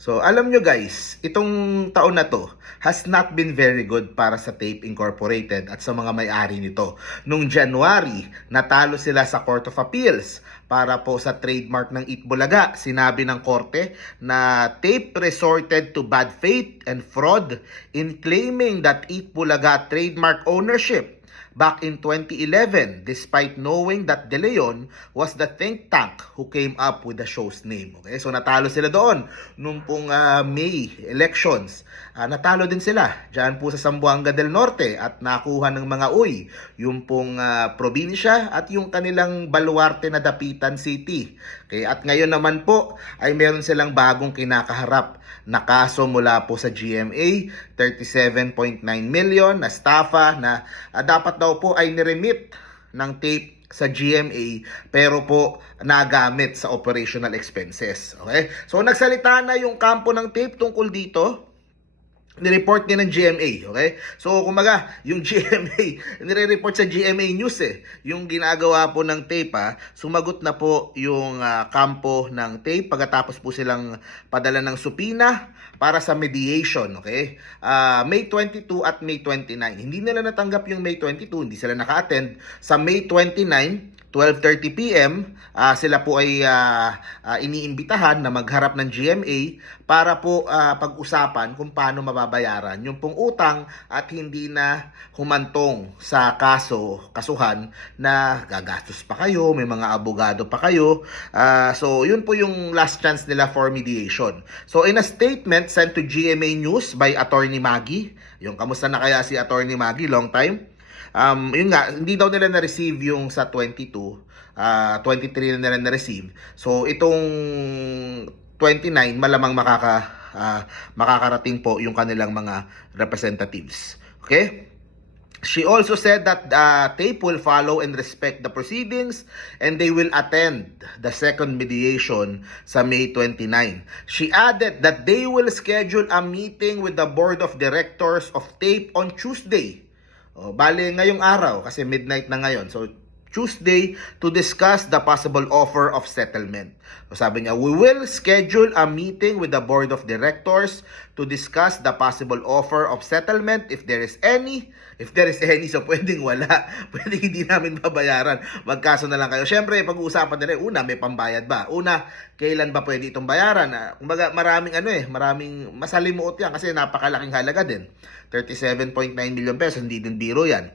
So, alam nyo guys, itong taon na to has not been very good para sa Tape Incorporated at sa mga may-ari nito. Nung January, natalo sila sa Court of Appeals para po sa trademark ng Itbulaga. Sinabi ng korte na Tape resorted to bad faith and fraud in claiming that Itbulaga trademark ownership back in 2011 despite knowing that De Leon was the think tank who came up with the show's name. Okay? So natalo sila doon nung pong ah, May elections. Ah, natalo din sila diyan po sa Zamboanga del Norte at nakuha ng mga uy yung pong ah, probinsya at yung kanilang baluarte na Dapitan City. Okay? At ngayon naman po ay meron silang bagong kinakaharap na kaso mula po sa GMA 37.9 million na staffa na ah, dapat daw po ay niremit ng tape sa GMA pero po nagamit sa operational expenses. Okay? So nagsalita na yung kampo ng tape tungkol dito nireport niya ng GMA, okay? So, kumaga, yung GMA, nire-report sa GMA News eh, yung ginagawa po ng tape ha, sumagot na po yung ah, kampo ng tape pagkatapos po silang padala ng supina para sa mediation, okay? Ah, May 22 at May 29. Hindi nila natanggap yung May 22, hindi sila naka-attend. Sa May 29, 12:30 PM, ah, sila po ay ah, ah, iniimbitahan na magharap ng GMA para po ah, pag-usapan kung paano mababayaran yung pong utang at hindi na humantong sa kaso, kasuhan na gagastos pa kayo, may mga abogado pa kayo. Ah, so, yun po yung last chance nila for mediation. So, in a statement sent to GMA News by Attorney Maggie, yung kamusta na kaya si Attorney Maggie, long time? Um, yun nga, hindi daw nila na-receive yung sa 22, ah 23 na nila na-receive. So, itong 29, malamang makaka, ah, makakarating po yung kanilang mga representatives. Okay? She also said that uh, TAPE will follow and respect the proceedings and they will attend the second mediation sa May 29. She added that they will schedule a meeting with the board of directors of TAPE on Tuesday. O, bale ngayong araw kasi midnight na ngayon. So Tuesday to discuss the possible offer of settlement. So sabi niya, we will schedule a meeting with the board of directors to discuss the possible offer of settlement if there is any. If there is any, so pwedeng wala. Pwedeng hindi namin babayaran. Magkaso na lang kayo. Siyempre, pag-uusapan nila, una, may pambayad ba? Una, kailan ba pwede itong bayaran? Ah, kumbaga, maraming ano eh, maraming masalimuot yan kasi napakalaking halaga din. 37.9 million pesos, hindi din biro yan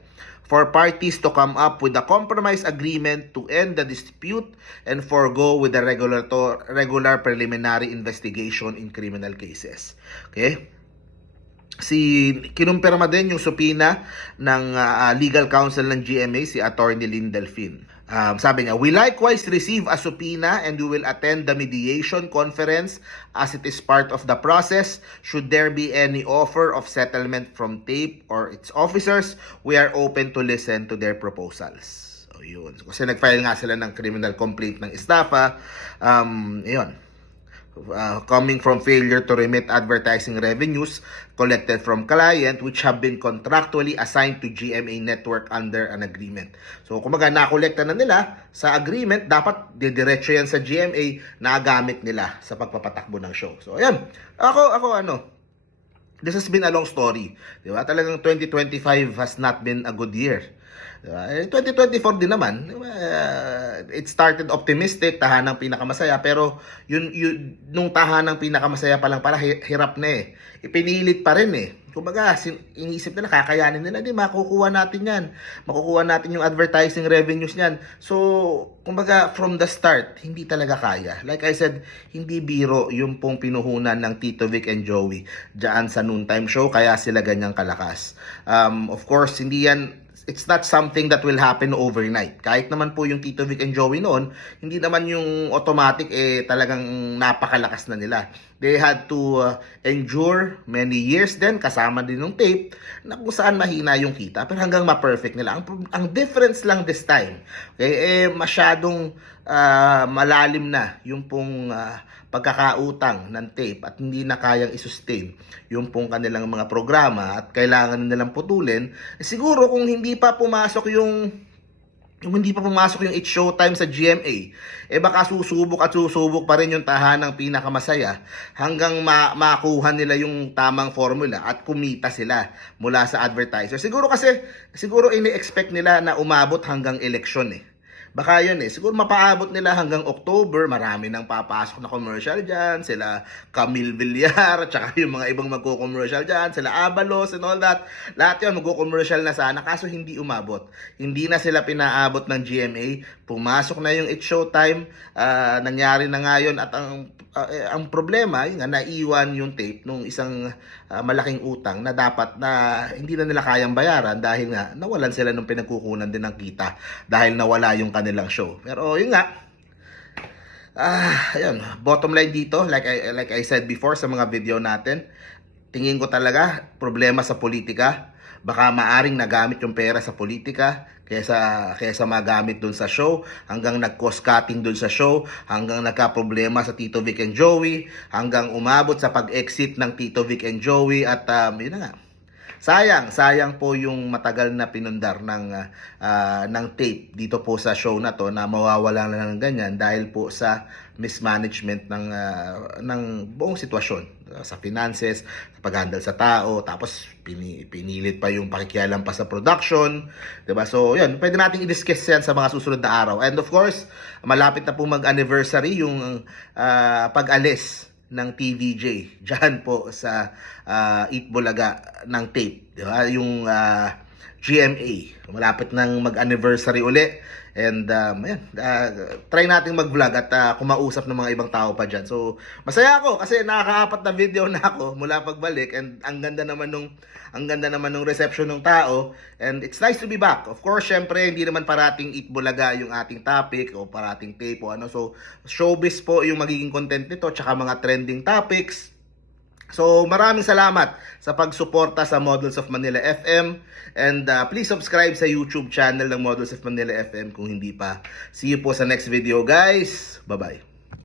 for parties to come up with a compromise agreement to end the dispute and forego with the regular to, regular preliminary investigation in criminal cases. Okay? si kinumpirma din yung supina ng ah, legal counsel ng GMA si Attorney Lynn Delfin. Um, sabi niya, we likewise receive a subpoena and we will attend the mediation conference as it is part of the process. Should there be any offer of settlement from TAPE or its officers, we are open to listen to their proposals. So, yun. Kasi nag-file nga sila ng criminal complaint ng estafa. Um, yun uh, coming from failure to remit advertising revenues collected from client which have been contractually assigned to GMA network under an agreement. So, kumaga nakolekta na nila sa agreement, dapat didiretso yan sa GMA na gamit nila sa pagpapatakbo ng show. So, ayan. Ako, ako ano, this has been a long story. Di ba? Talagang 2025 has not been a good year. Diba? Eh, 2024 din naman, uh, it started optimistic, tahanang pinakamasaya, pero yun, yun, nung tahanang pinakamasaya pa lang pala, hi- hirap na eh. Ipinilit pa rin eh. Kumbaga, sin- inisip nila, kakayanin nila, di, makukuha natin yan. Makukuha natin yung advertising revenues niyan. So, kumbaga, from the start, hindi talaga kaya. Like I said, hindi biro yung pong pinuhunan ng Tito Vic and Joey dyan sa noontime show, kaya sila ganyang kalakas. Um, of course, hindi yan it's not something that will happen overnight. Kahit naman po yung Tito Vic and Joey noon, hindi naman yung automatic eh talagang napakalakas na nila. They had to uh, endure many years din kasama din ng tape na kung saan mahina yung kita pero hanggang ma-perfect nila. Ang, ang difference lang this time, okay, eh masyadong ah, malalim na yung pong ah, pagkakautang ng tape at hindi na kayang isustain yung pong kanilang mga programa at kailangan nilang putulin, eh, siguro kung hindi pa pumasok yung yung hindi pa pumasok yung It's Showtime sa GMA, eh baka susubok at susubok pa rin yung tahanang pinakamasaya hanggang ma- makuha nila yung tamang formula at kumita sila mula sa advertiser. Siguro kasi, siguro ini-expect nila na umabot hanggang eleksyon eh. Baka yun eh. Siguro mapaabot nila hanggang October. Marami nang papasok na commercial dyan. Sila Camille Villar, tsaka yung mga ibang magko-commercial dyan. Sila Abalos and all that. Lahat yun magko-commercial na sana. Kaso hindi umabot. Hindi na sila pinaabot ng GMA. Pumasok na yung It's Showtime. Ah, nangyari na nga yun. At ang, ah, eh, ang problema, yun nga, naiwan yung tape nung isang ah, malaking utang na dapat na hindi na nila kayang bayaran dahil nga nawalan sila ng pinagkukunan din ng kita dahil nawala yung kanilang show. Pero yun nga, ah, ayun, bottom line dito, like I, like I said before sa mga video natin, tingin ko talaga problema sa politika. Baka maaring nagamit yung pera sa politika kaysa kaysa magamit dun sa show. Hanggang nag-cost cutting dun sa show. Hanggang nagka-problema sa Tito Vic and Joey. Hanggang umabot sa pag-exit ng Tito Vic and Joey at um, yun na nga Sayang, sayang po yung matagal na pinundar ng ah, ng tape dito po sa show na to na mawawala na ng ganyan dahil po sa mismanagement ng ah, ng buong sitwasyon sa finances, sa pag-handle sa tao, tapos pini, pinilit pa yung pakikialam pa sa production, 'di ba? So, 'yun, pwede nating i-discuss 'yan sa mga susunod na araw. And of course, malapit na po mag-anniversary yung ah, pag-alis ng TVJ diyan po sa ah, Eat Bulaga ng tape, 'di ba? Yung ah, GMA. Malapit nang mag-anniversary uli. And um, ayan, ah, try nating mag-vlog at ah, kumausap ng mga ibang tao pa dyan. So, masaya ako kasi nakakaapat na video na ako mula pagbalik and ang ganda naman nung ang ganda naman nung reception ng tao and it's nice to be back. Of course, syempre hindi naman parating Eat Bulaga yung ating topic o parating tape o ano. So, showbiz po yung magiging content nito tsaka mga trending topics. So maraming salamat sa pagsuporta sa Models of Manila FM and uh, please subscribe sa YouTube channel ng Models of Manila FM kung hindi pa. See you po sa next video guys. Bye-bye.